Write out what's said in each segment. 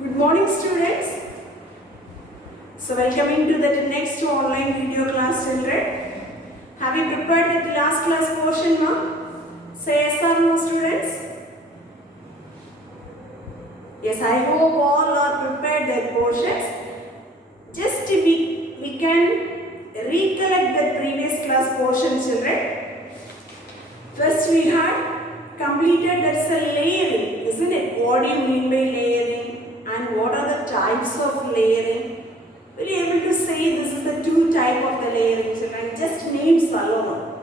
Good morning, students. So welcoming to the next online video class, children. Have you prepared the last class portion, ma? Say yes or no, students. Yes, I hope all are prepared their portions. Just we can recollect the previous class portion, children. First we had completed that's a layering, isn't it? What do you mean by layering? And what are the types of layering? Will you able to say this is the two type of the layering, children? Just names alone.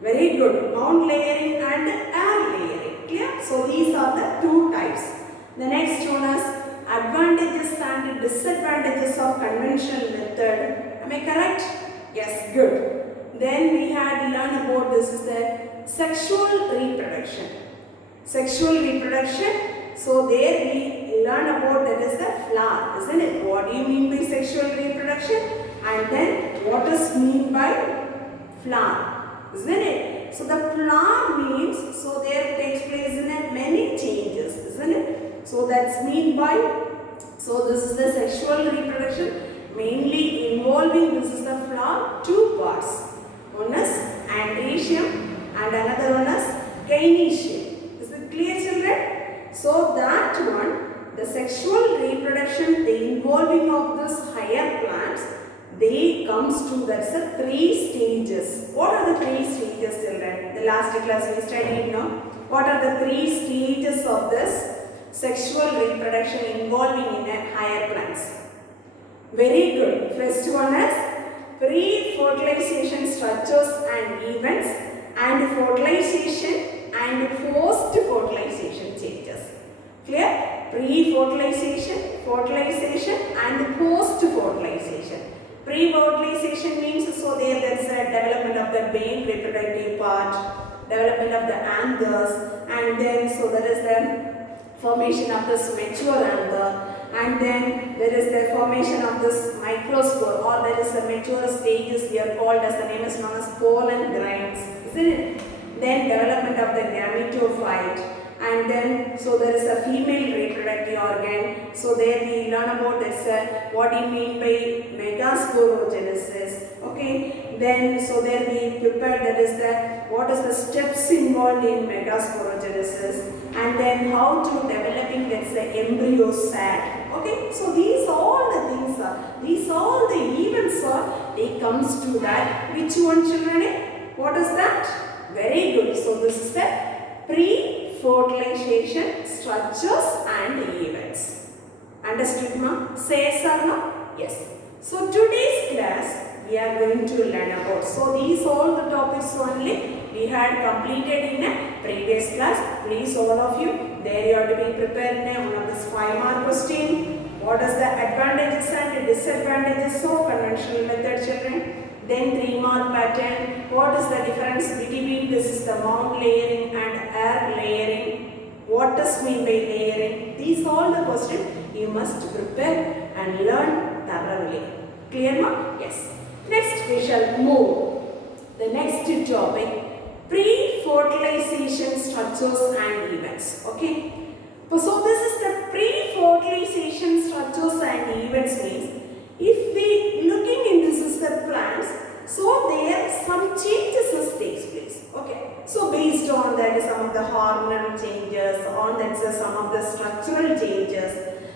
Very good. Ground layering and air layering. Clear? So these are the two types. The next one is advantages and disadvantages of conventional method. Am I correct? Yes, good. Then we had learned about this is the sexual reproduction. Sexual reproduction. So there we learn about that is the flower, isn't it? What do you mean by sexual reproduction? And then what is mean by flower, isn't it? So the flower means, so there takes place in many changes, isn't it? So that's mean by, so this is the sexual reproduction mainly involving, this is the flower, two parts. One is androecium and another one is gynoecium. Is it clear, children? So that one, the sexual reproduction, the involving of this higher plants, they comes to that's the three stages. What are the three stages, children? The last class we studied now. What are the three stages of this sexual reproduction involving in a higher plants? Very good. First one is pre-fertilization structures and events, and fertilization and post-fertilization changes. Clear? Pre-fertilization, fertilization and post-fertilization. Pre-fertilization means, so there's a development of the male reproductive part, development of the anthers, and then so there is the formation of this mature anther, and then there is the formation of this microspore, or there is a mature stages here called as, the name is known as pollen grains, isn't it? Then development of the gametophyte, and then so there is a female reproductive organ. So there we learn about this what do you mean by megasporogenesis. Okay, then so there we prepare that is the what is the steps involved in megasporogenesis, and then how to developing that's the embryo sac. Okay, so these all the things are, these all the events are, they comes to that. Which one, children? What is that? Very good. So this is the pre-fertilization structures and events. Understood, ma? Say yes or no? Yes. So today's class we are going to learn about. So these all the topics only we had completed in a previous class. Please all of you, there you have to be prepared in one of this 5-mark question. What is the advantages and disadvantages of conventional method, children? Then 3-mark pattern. What is the difference between this is the mound layering and air layering? What does mean by layering? These all the questions you must prepare and learn thoroughly. Clear, ma? Yes. Next we shall move. The next topic, pre-fertilization structures and events. Okay. So this is the pre-fertilization structures and events means, if we looking in this is the plants, so there some changes takes place. Okay. So based on that some of the hormonal changes, on that some of the structural changes.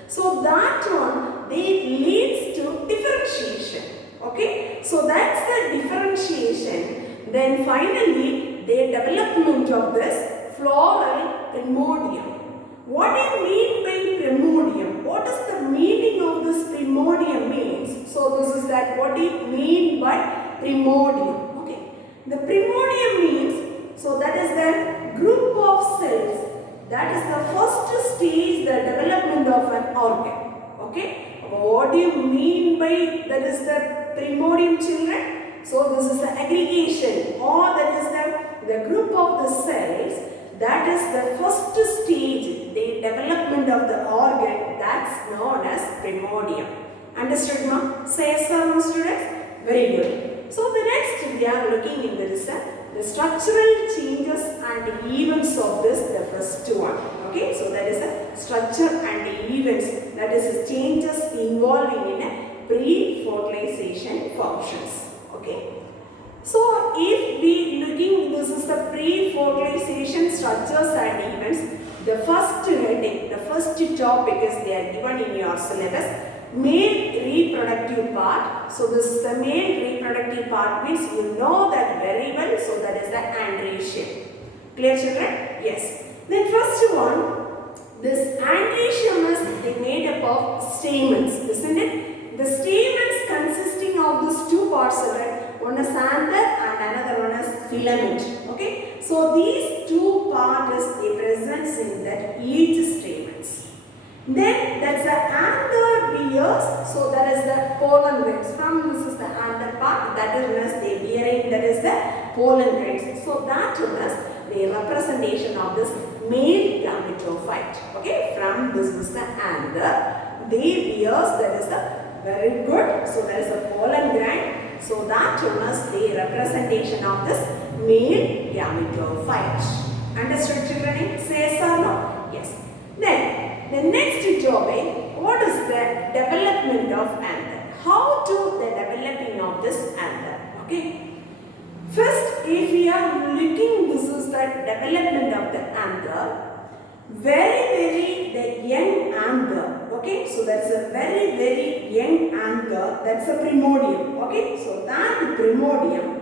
So that one they leads to differentiation. Okay. So that's the differentiation. Then finally the development of this floral primordium. What do you mean by primordium? What is the meaning of this primordium means? So this is that what do you mean by primordium? Okay. The primordium means, so that is the group of cells, that is the first stage, the development of an organ. Okay. What do you mean by that is the primordium, children? So this is the aggregation, or that is the group of the cells, that is the first stage, the development of the organ, that's known as primordium. Understood, ma? Say yes or no, students? Very good. So the next we are looking into this, the structural changes and events of this, the first one. Okay, so that is the structure and events, that is changes involving in a pre-fertilization functions. Okay. So if we looking, this is the pre-fertilization structures and events. The first heading, the first topic is they are given in your syllabus. Male reproductive part. So this is the male reproductive part, means you know that very well. So that is the androecium. Clear, children? Yes. Then first one, this androecium is made up of stamens, isn't it? The stamens consisting of these two parts, one is anther and another one is filament. Okay. So these two parts they present in that each stamens. Then that's the anther bears. So that is the pollen grains. From this is the anther part. That is they bearing. That is the pollen grains. So that is the representation of this male gametophyte. Okay. From this is the anther. They bears. That is the very good. So that is the pollen grain. So that is the representation of this male gametophyte. Understood, children? Say yes or no? Yes. Then the next topic, what is the development of anther? How to the developing of this anther? Okay. First, if we are looking, this is the development of the anther. Very the young anther. Okay, so that's a very young anther. That's a primordium. Okay, so that primordium,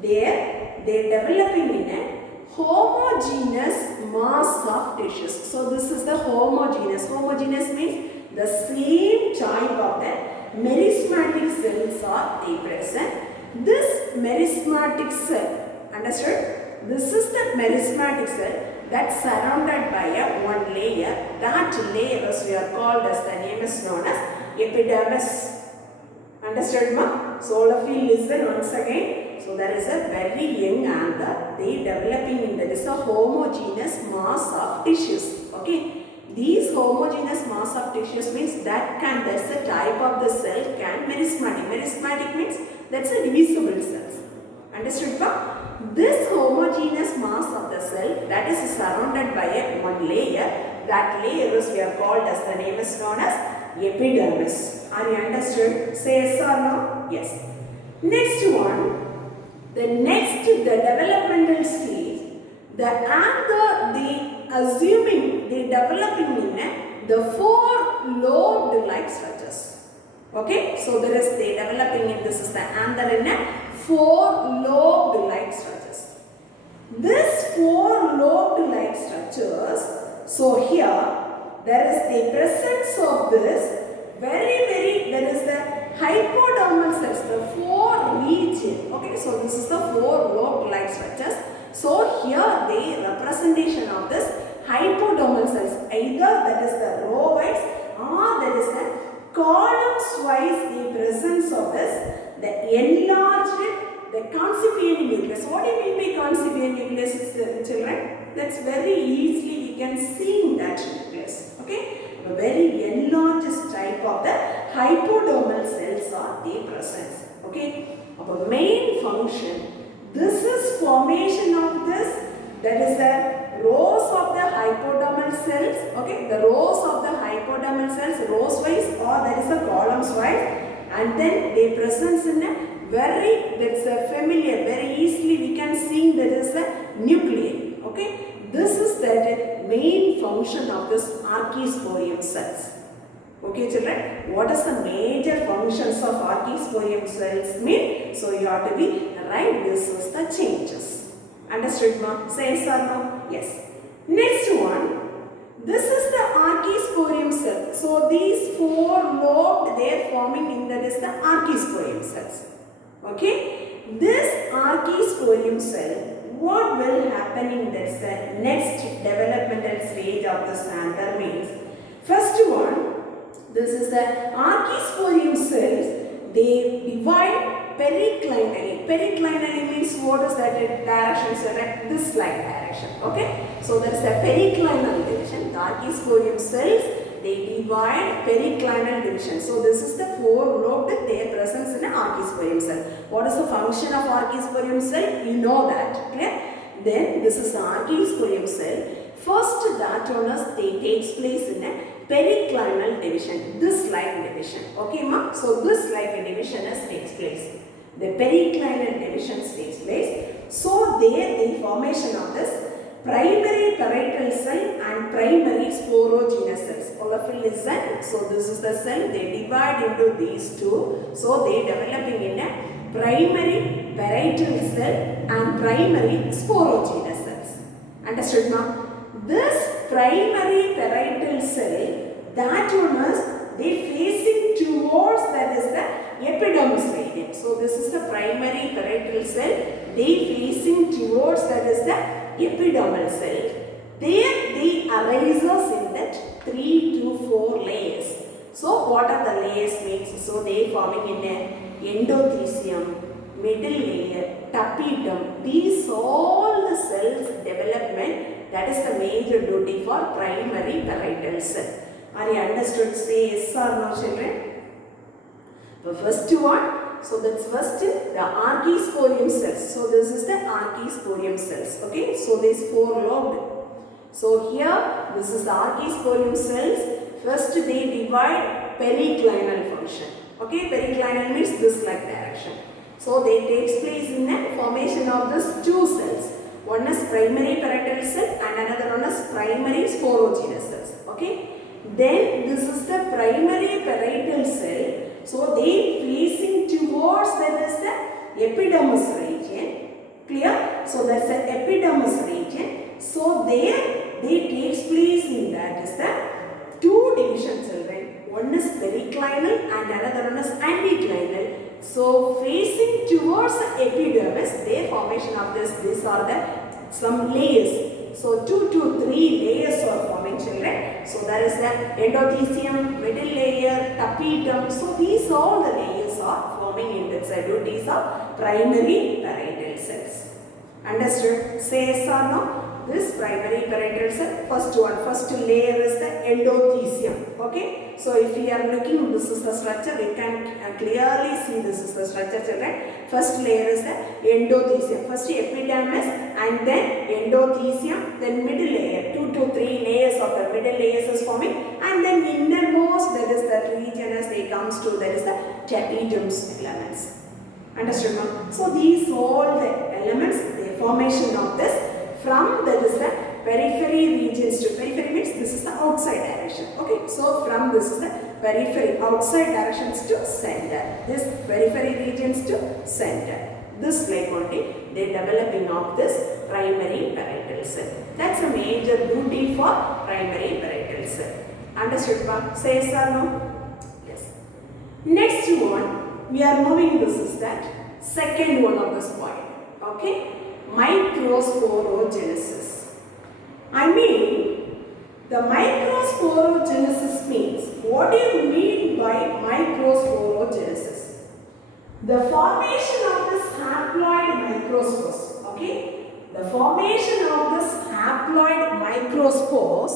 they're developing in a homogeneous mass of tissues. So this is the homogeneous. Homogeneous means the same type of the merismatic cells are they present. This merismatic cell, understood? This is the merismatic cell that's surrounded by a one layer. That layer is we are called as, the name is known as epidermis. Understood, ma? So all of you listen once again. So there is a very young anther. They developing in that is a homogeneous mass of tissues. Okay. These homogeneous mass of tissues means that that's a type of the cell can merismatic. Merismatic means that's a divisible cells. Understood, ma? This homogeneous mass of the cell that is surrounded by a one layer. That layer is we are called as, the name is known as epidermis. Are you understood? Say yes or no? Yes. Next one. The developmental stage, the anther they assuming they developing in the four lobed like structures. Okay, so there is they developing in this is the anther in a four lobed like structures. This four lobed like structures, so here there is the presence of this very there is the hypodermal cells, the four region. Okay, so this is the four lobed like structures. So here the representation of this hypodermal cells, either that is the row wise or that is the columns wise the presence of this, the enlarged the concipient nucleus. What do you mean by concipient nucleus, children? That's very easily we can see in that nucleus. Okay, a very enlarged type of the hypodermal cells are the presence. Okay, our main function. This is formation of this. That is the rows of the hypodermal cells. Okay, the rows of the hypodermal cells, rows wise or that is the columns wise, and then they presence in a very, that's a familiar, very easily we can see that is a nuclei. Okay, this is the main function of this archisporium cells. Okay, children, what is the major functions of archisporium cells mean? So you have to be right. This is the changes. Understood, ma? Say yes or no? Yes. Next one. This is the archisporium cell. So these four lobed they are forming in that is the archisporium cells. Okay. This archisporium cell, what will happen in this next developmental stage of the anther means? First one. This is the archisporium cells. They divide periclinally. Periclinally means what is that direction? So this like direction. Okay. So there is a periclinal division. The archisporium cells they divide periclinal division. So this is the four lobed their presence in an archisporium cell. What is the function of archisporium cell? You know that. Clear? Then this is the archisporium cell. First, that one is they takes place in a periclinal division, this like division. Okay, ma? So this like division takes place. The periclinal division takes place. So there the formation of this primary parietal cell and primary sporogenous cells. All of you listen. So this is the cell. They divide into these two. So they developing in a primary parietal cell and primary sporogenous cells. Understood now? This primary parietal cell, that one is they facing towards, that is the epidermis region. So this is the primary parietal cell. They facing towards, that is the epidermal cell. There they arises in that 3 to 4 layers. So what are the layers means? So they forming in a endothecium, middle layer, tapetum. These all the cells development. That is the major duty for primary parietal cell. Are you understood? Say yes or no, children? The first one. So that's first the archisporium cells. So this is the archisporium cells. Okay. So this 4 lobed. So here this is the archisporium cells. First they divide periclinal function. Okay. Periclinal means this like direction. So they takes place in the formation of these 2 cells. One is primary parietal cell and another one is primary sporogenous cells. Okay. Then this is the primary parietal cell. So they facing towards, that is the epidermis region. Clear? So that's the epidermis region. So there they takes place in that is the 2 divisions, children. One is periclinal and another one is anticlinal. So facing towards the epidermis, their formation of this, these are the some layers. So 2 to 3 layers are forming, children. So there is the endothecium, middle layer, tapetum. So these all the layers are forming in the duties of primary parietal cells. Understood? Say yes or no? This primary parietal cell, first layer is the endothecium. Okay. So if we are looking, this is the structure, we can clearly see this is the structure, children. First layer is the endothecium. First epidermis and then endothecium, then middle layer. 2 to 3 layers of the middle layers is forming, and then innermost, that is the region as they comes to, that is the tapetum's elements. Understood, ma'am? So these all the elements, the formation of this from, that is the periphery regions to, periphery means this is the outside direction. Okay, so from this is the periphery, outside directions to center. This periphery regions to center. This like only they developing of this primary parietal cell. That's a major duty for primary parietal cell. Understood, ma'am? Say yes or no? Yes. Next one, we are moving, this is that second one of this point. Okay, microsporogenesis. I mean, the microsporogenesis means, what do you mean by microsporogenesis? The formation of this haploid microspores. Okay, the formation of this haploid microspores,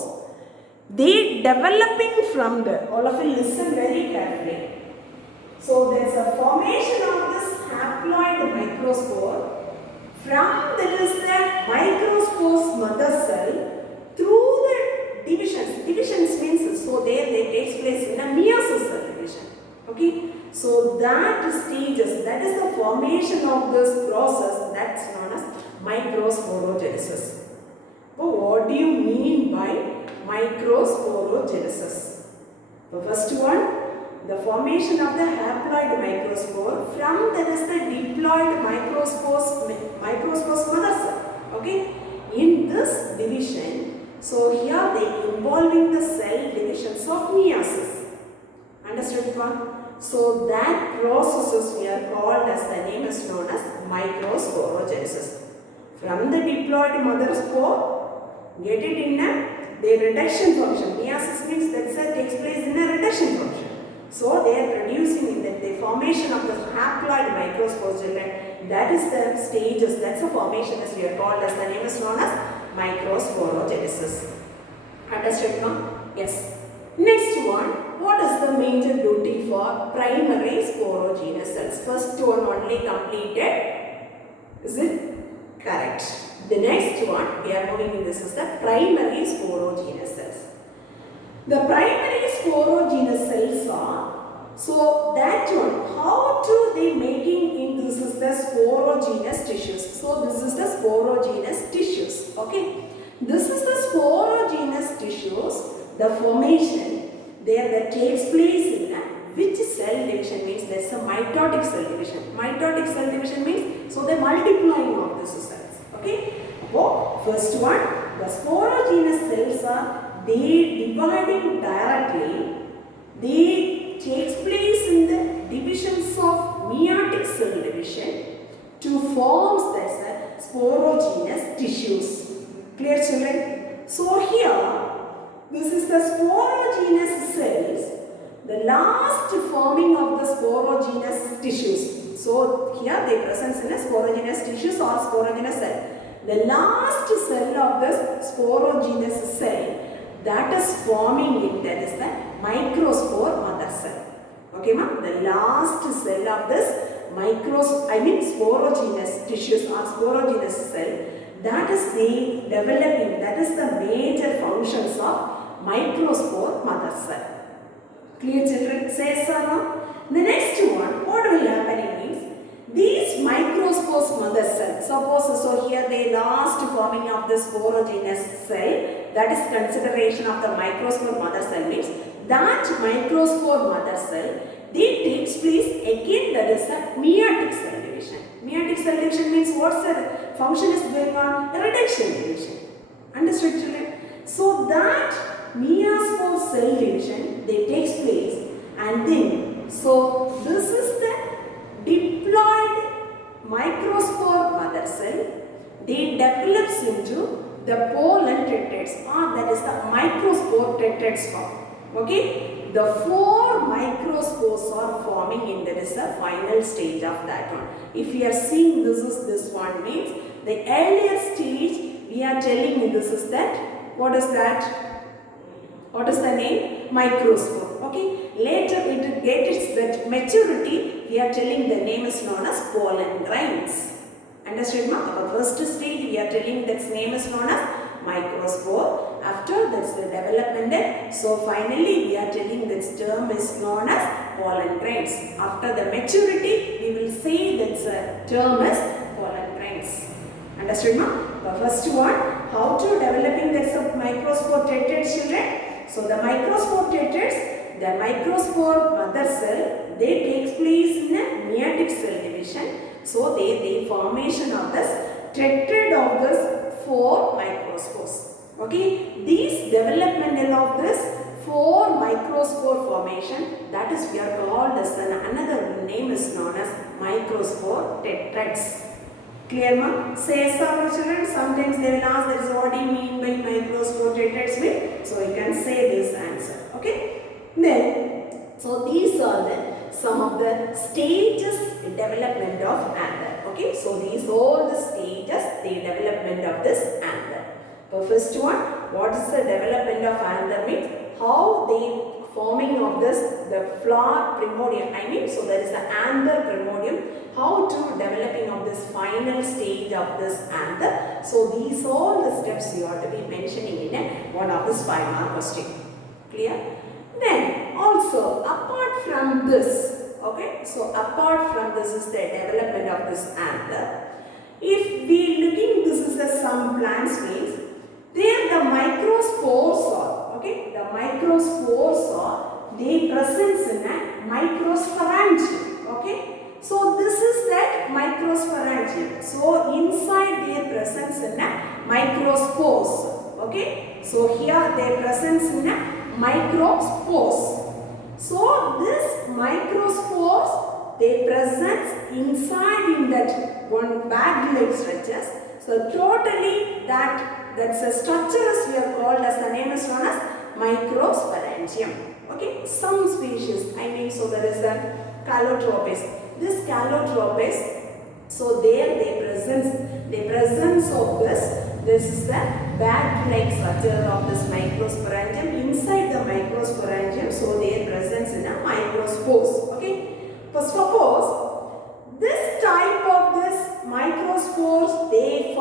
they developing from the, all of you listen very carefully. So there is a formation of this haploid microspore. From that is the microspore's mother cell through the divisions. Divisions means, so there they takes place in a meiosis cell division. Okay. So that stages, that is the formation of this process, that's known as microsporogenesis. So what do you mean by microsporogenesis? The first one, the formation of the haploid microspore. From that is the diploid microspore's mother cell. Okay. In this division, so here they involving the cell divisions of meiosis. Understood, one? So that processes we are called as, the name is known as microsporogenesis. From the diploid mother spore, get it in a the reduction function. Meiosis means that cell takes place in a reduction function. So they are producing in the formation of the haploid microspores, children. That is the stages, that's the formation as we are called as, the name is known as microsporogenesis. Understood now? Yes. Next one, what is the major duty for primary sporogenous cells? First one only completed. Is it? Correct. The next one we are moving in, this is the primary sporogenous cells. The primary sporogenous cells are, so that one, how to they making in, this is the sporogenous tissues. So this is the sporogenous tissues. Okay. This is the sporogenous tissues, the formation there that takes place in which cell division means there is a mitotic cell division. Mitotic cell division means, so the multiplying of these cells. Okay. So first one, the sporogenous cells are, they dividing directly, they takes place in the divisions of meiotic cell division to forms that sporogenous tissues. Clear, children? So here, this is the sporogenous cells, the last forming of the sporogenous tissues. So here they present in a sporogenous tissues or sporogenous cell. The last cell of this sporogenous cell that is forming it, that is the microspore mother cell. Okay, ma'am? The last cell of this sporogenous tissues or sporogenous cell, that is the developing, that is the major functions of microspore mother cell. Clear, children? Say so now. The next one, what will happen is, these microspores mother cell, suppose so here the last forming of the sporogenous cell, that is consideration of the microspore mother cell means, that microspore mother cell, they takes place again, that is a meiotic cell division. Meiotic cell division means what's the function is going on? Reduction division. Understood, children? So that meiospore cell division, they takes place, and then, so this is the diploid microspore mother cell, they develops into the pollen tetrads, or that is the microspore tetrads form. Okay, the 4 microspores are forming in, that is the final stage of that one. If we are seeing this one means the earlier stage we are telling you, this is that, what is that? What is the name? Microspore. Okay. Later it gets that maturity, we are telling the name is known as pollen grains. Understood, ma? Our first stage we are telling that name is known as microspore. After that's the development. So finally we are telling this term is known as pollen grains. After the maturity we will say that term is pollen grains. Understood, ma? The first one, how to developing this microspore tetrads, children? So the microspore tetrads, the microspore mother cell, they takes place in a meiotic cell division. So the formation of this tetrad of this 4 microspores. Okay, these developmental of this 4 microspore formation, that is we are called as another name is known as microspore tetrads. Clear, ma? Say some children, sometimes they will ask that is what do you mean by microspore tetrads mean? So you can say this answer. Okay. Then, so these are the some of the stages development of anther. Okay. So these all the stages, the development of this anther. The first one, what is the development of anther means? How they forming of this, the flower primordium, so there is the anther primordium, how to developing of this final stage of this anther. So these all the steps you are to be mentioning in one of this 5-mark question. Clear? Then also apart from this, okay, so apart from this is the development of this anther. If we looking, this is the some plants means, there the microspores are, okay, the microspores are, they present in a microsporangium, okay. So this is that microsporangium. So inside their presence in a microspores, okay. So here they presence in a microspores. So this microspores, they present inside in that one bag-like structures. So totally that's a structure we are called as, the name is known as microsporangium. Okay, some species, so there is the calotropis. This calotropis, so there the presence of this is the bag-like structure of this microsporangium. Inside the microsporangium, so their presence in a microspores. Okay, so suppose this type of this microspores, they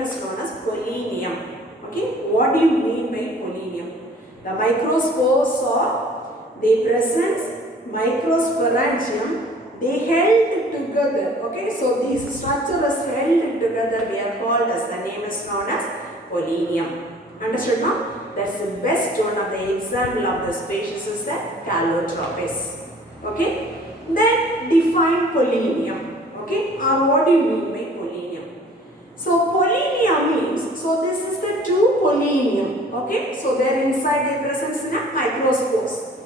name is known as polonium. Okay, what do you mean by polonium? The microspores are, they present microsporangium, they held together. Okay, so these structures held together, we are called as, the name is known as polonium. Understood now? That's the best one of the example of the species is the Calotropis. Okay, then define polonium. Okay, or what do you mean by polonium? So polonium means, so this is the two polonium. Okay, so there inside they present in a microspores.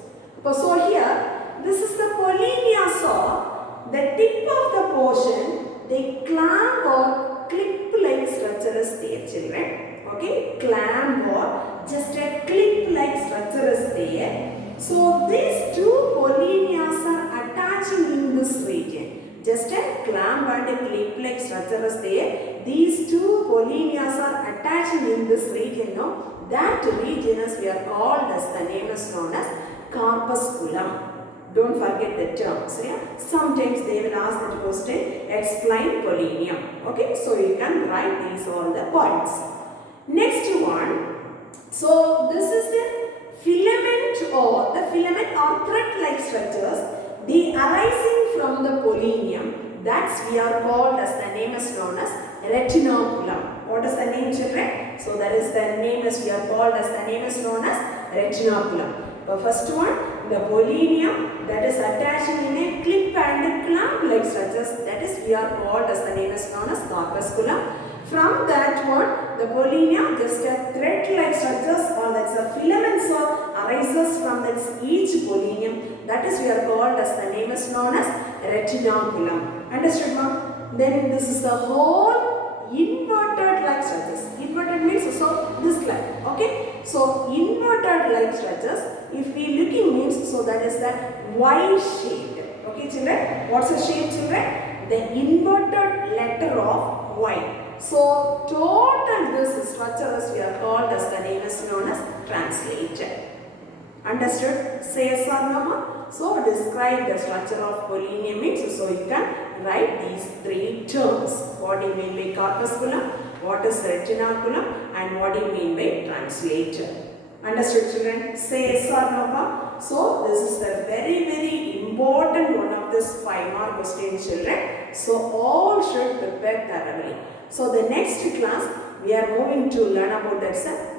So here, this is the polonium saw, the tip of the portion, they clamp or clip-like structure is there, children. Okay, clamp or just a clip-like structure is there. So these two polonias are attaching in this region. Just a clamp and a clip-like structure is there. These two polonias are attaching in this region. No? That region is we are called as, the name is known as corpusculum. Don't forget the terms. Yeah? Sometimes they will ask that question, explain polonium. Okay, so you can write these all the points. Next one, so this is the filament or thread-like structures, they arising from the polonium, that's we are called as, the name is known as retinoculum. What is the name, children? So that is the name is we are called as, the name is known as retinoculum. The first one, the polonium that is attaching in a clip and clamp-like structures, that is we are called as, the name is known as corpusculum. From that one, the polonium, just a thread-like structures or that's a filaments or arises from that each polonium, that is we are called as, the name is known as retinoculum. Understood, ma'am? Then this is the whole inverted like structures. Inverted means, so this like, okay? So inverted like structures, if we looking means, so that is the Y shaped. Okay, children? What's the shape, children? The inverted letter of Y. So total this structure is we are called as, the name is known as translated. Understood? Say yes or no, ma? So describe the structure of polonium means, so you can write these three terms. What do you mean by corpusculum? What is retinoculum? And what do you mean by translated? Understood, children? Say yes or no, ma? So this is the very important one of this 5-mark question, children. So all should prepare thoroughly. So the next class we are moving to learn about that.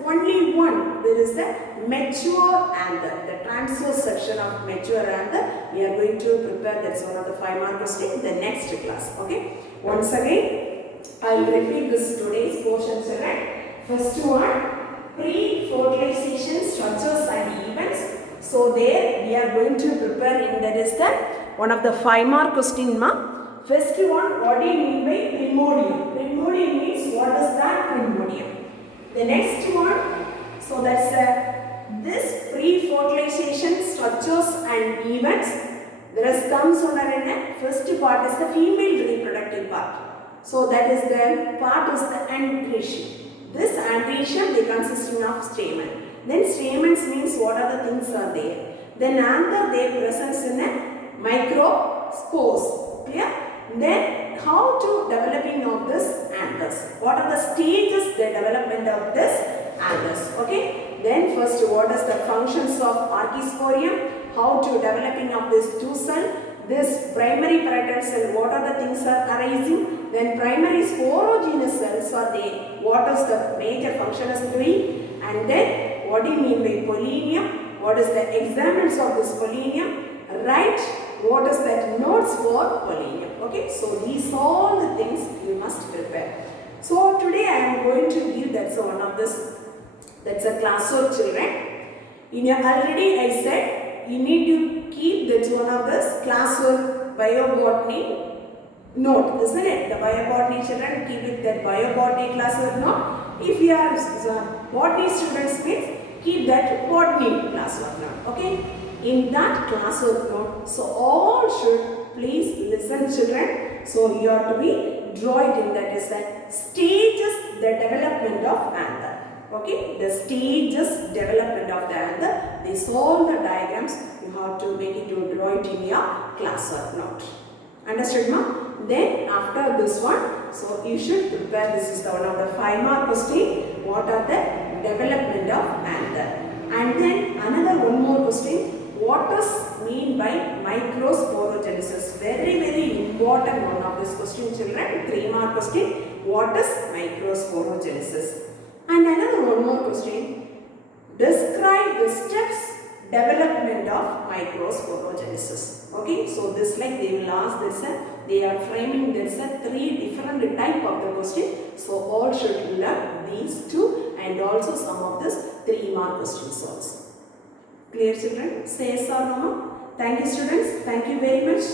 Only one, there is the mature anther, the transverse section of mature anther. We are going to prepare, that's one of the 5-mark question in the next class. Okay. Once again, I will repeat this today's portion, children. First one, pre-fertilization structures and events. So there we are going to prepare in, that is the one of the 5-mark question, ma. First one, what do you mean by primordium? Primordium means, what is that primordium? The next one, so that's this pre-fertilization structures and events. There is comes under in a first part is the female reproductive part. So that is the part is the androecium. This androecium, they consisting of stamen. Then stamens means what are the things are there. Then anther, they presents in a microspores. Clear? Then how to developing of this anthers? What are the stages the development of this anthers? Okay. Then first, what is the functions of archisporium? How to developing of this 2 cell? This primary parietal cell, what are the things are arising? Then primary sporogenous cells are there. What is the major function is doing? And then what do you mean by polonium? What is the examples of this polonium? Right? What is that notes for polonium? Okay, so these all the things you must prepare. So today I am going to give that's one of this, that's a class of children. In your already I said you need to keep that's one of this class of bio-botany note, isn't it? The bio-botany children, keep it that bio-botany class or note. If you are botany students means keep that botany class or note. Okay. In that class of note, so all should please listen, children. So you have to be draw it in, that is the stages the development of anther. Okay, the stages development of the anther. These all the diagrams you have to make it to draw it in your class or note. Understood, ma? Then after this one, So you should prepare. This is the one of the 5-mark question. What are the development of anther? And then another one more question. What does mean by microsporogenesis? Very important one of this question, children. 3-mark question. What is microsporogenesis? And another one more question. Describe the steps development of microsporogenesis. Okay, so this like they will ask this, they are framing this 3 different type of the question. So all should learn these 2 and also some of this 3-mark questions also. Clear, children? Say yes or no? Thank you, students. Thank you very much.